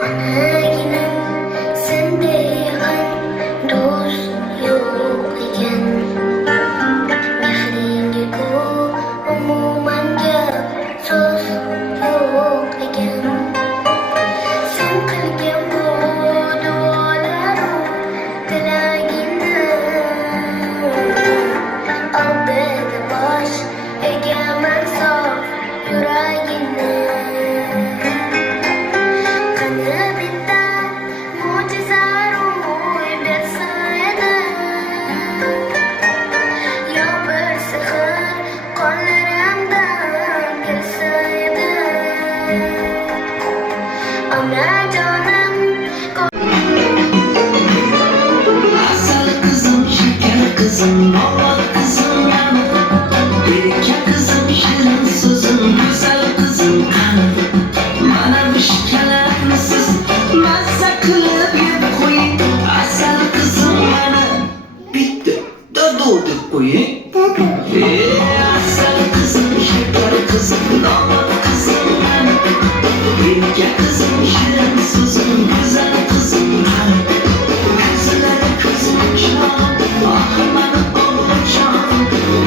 Onagina sendeyan dost yok iken mehringiku umumanga so'z yo'q ekan sen qilgan bu duolaru tilagingni oldida bosh egaman sof yuragingni qani bitta mo'jiza ro'y bersa edi yo bir sehr qonlarimdan kelsa edi onajonim Asal kızım, şeker kızım, oval kızım yani. Berika kızım, shirin so'zim, güzel kızım qani. Mana bu shikalarni siz mazza qilib yeb qo'ying. Asal kızım mana bitta dodo deb qo'ying. Asal kızım, şeker kızım, oval kızım yani. Berika kızım, shirin so'zim, güzel kızım qani. Kızları kızım can, ahırmanı oğulcan.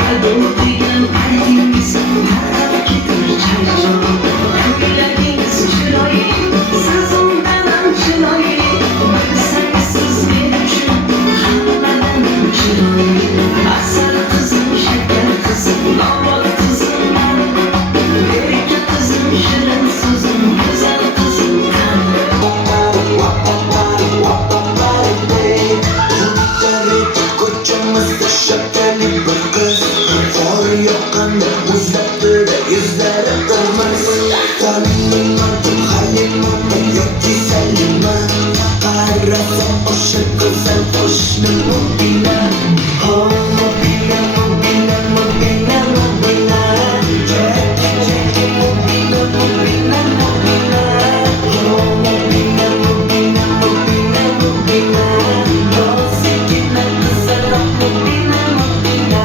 Adım diyen aydınız, her gider çaycan. Köyleriniz çılayı, sözümden çılayı. Sensiz benim için, hanımefendi çılayı. Asal kızım, şeker kızım, oval kızım yani. Berika kızım, şirin sözüm, güzel kızım qani. Ko'chamizda shakali bir qiz qori yoqqanda muzlatdi yuzlari qirmiz taniyman Halima yoki Salima qarasam o'sha go'zal qo'shni Mubina oh Mubina Mubina Mubina Mubina Jackie Mubina Mubina Mubina oh Mubina Mubina Mubina Mubina Rosikina qizaloq Mubina Mubina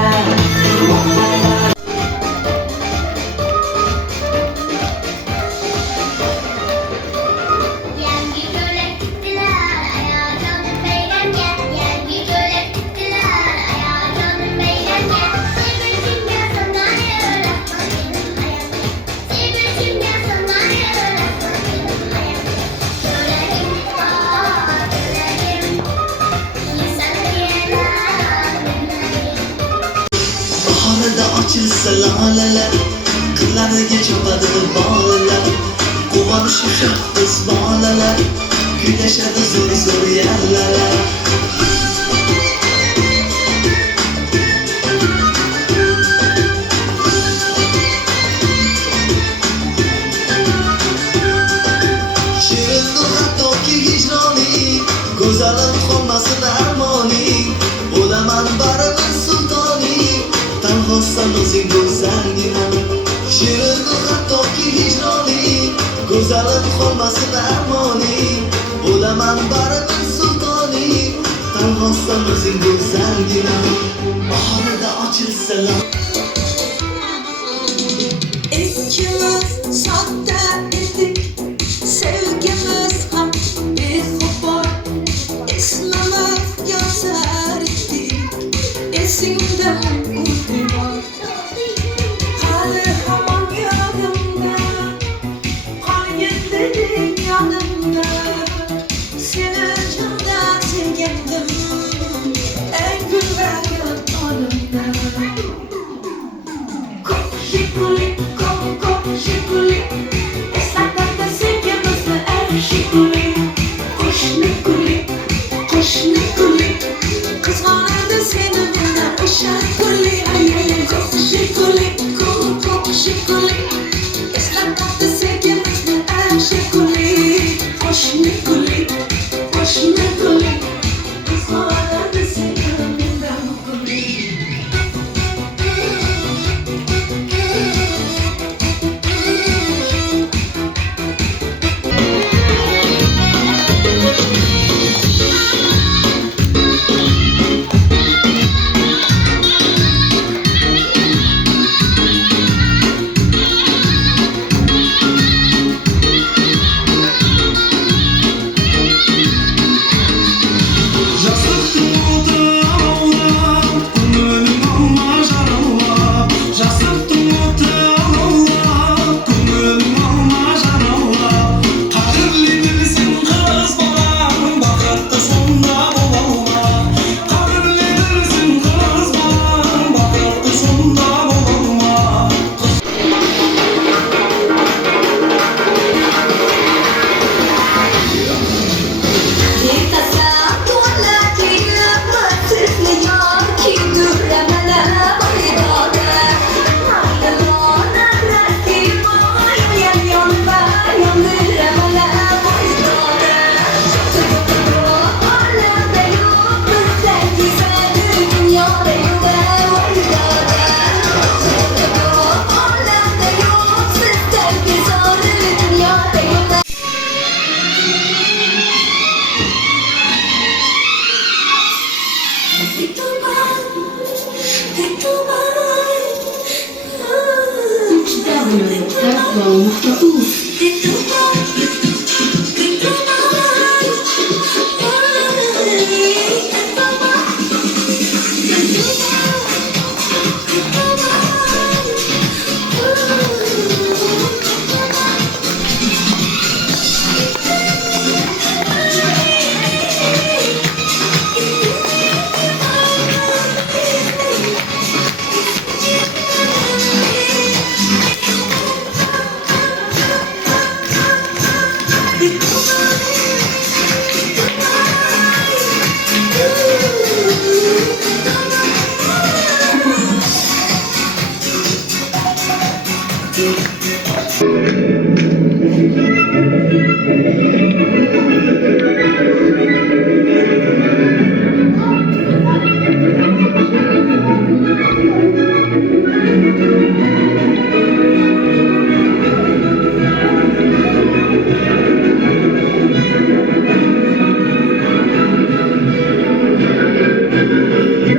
yangi ko'ylak tikdilar ayol bayramga yangi ko'ylak tikdilar ayol bayramga sevgimga sonani rahmatim hayot sevgimga sonani rahmatim hayot ko'ylagim bor ko'ylagim inson Bahorda ochilsa lolalar, qirlariga chopadi bolalar. Quvonishib shohbiz bolalar, kuylashadi zo'r yallalar. Shirin hattoki hijroning, go'zalim qolmasin armoning. Bo'laman baribir sultoning, tanhosan o'zing go'zalgina. Shirin hattoki hijroning, go'zalim qolmasin armoning. Bo'laman baribir sultoning, tanhosan o'zing go'zalgina. Bahorda ochilsa İkimiz sahte idik, sevgimiz ham bexabar. İsmimiz yazar idik, esingdami umrim hali hamon yodimda, qoyilliging yonimda. Seni candan sevgandim, eng gulragan onimda. Shikulik, kop, kop, shikulik,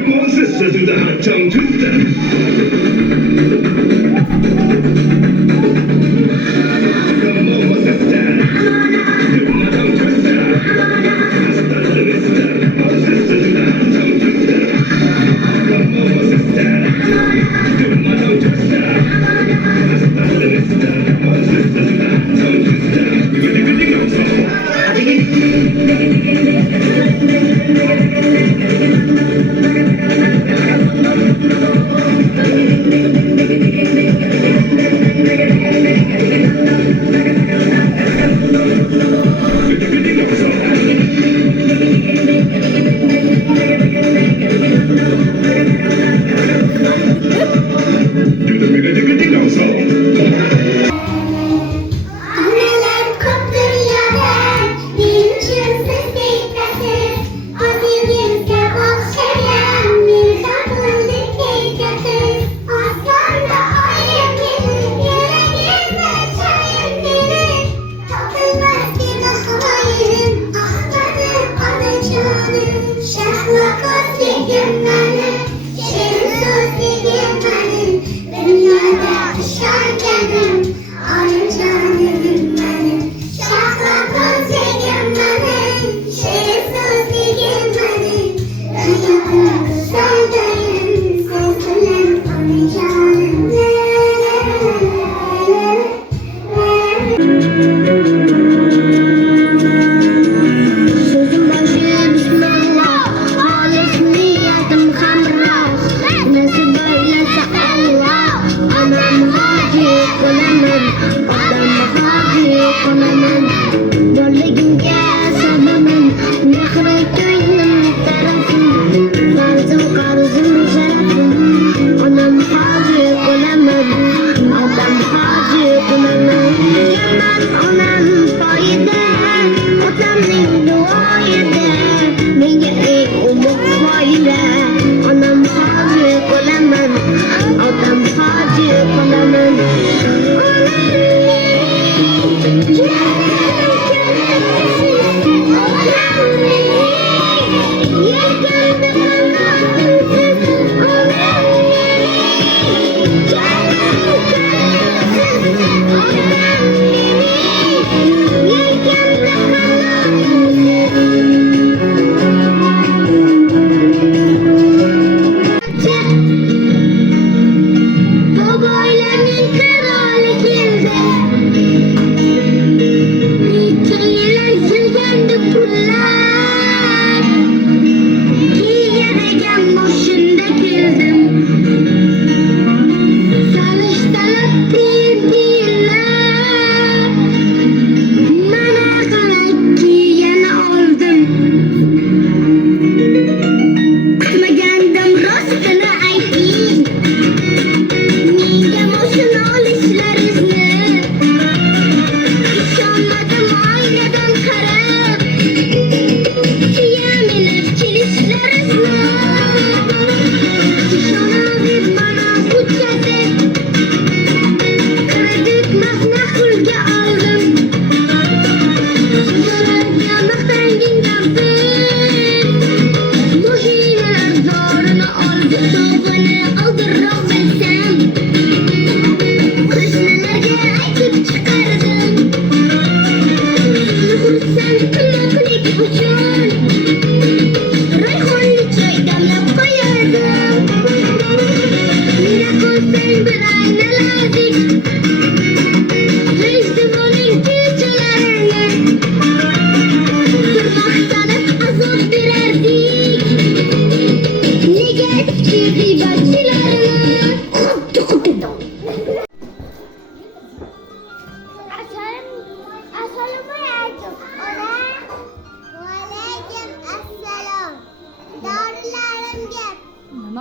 光是死对的，整对的。Come on, what's that? Do my tongue twister. Hasta la vista.光是死对的，整对的。Come on, what's that? Do my tongue twister. Hasta la vista. 光是死对的，整对的。一个一个一个走。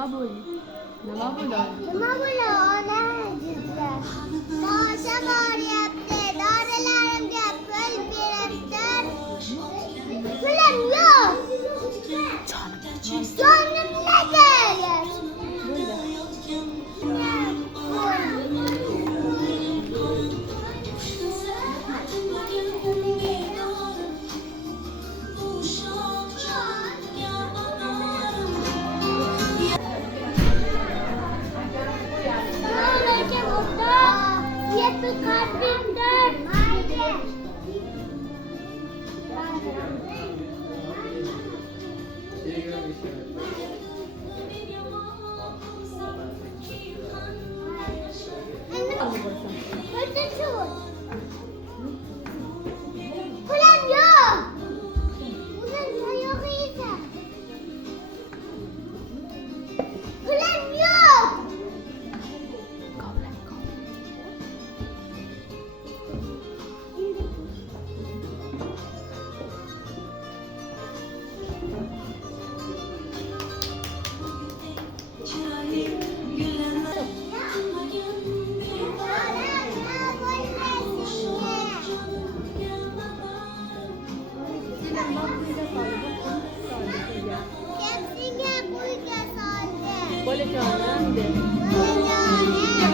Nima bo'ladi? Boshim og'riyapti, dorilarimga pul beribdir. Pulim yo'q. Jonimga kerak. Yetti kalbimden. Pulim yok. Pulim yok ise. Pulim yok. Boleh jangan deh. Boleh jangan.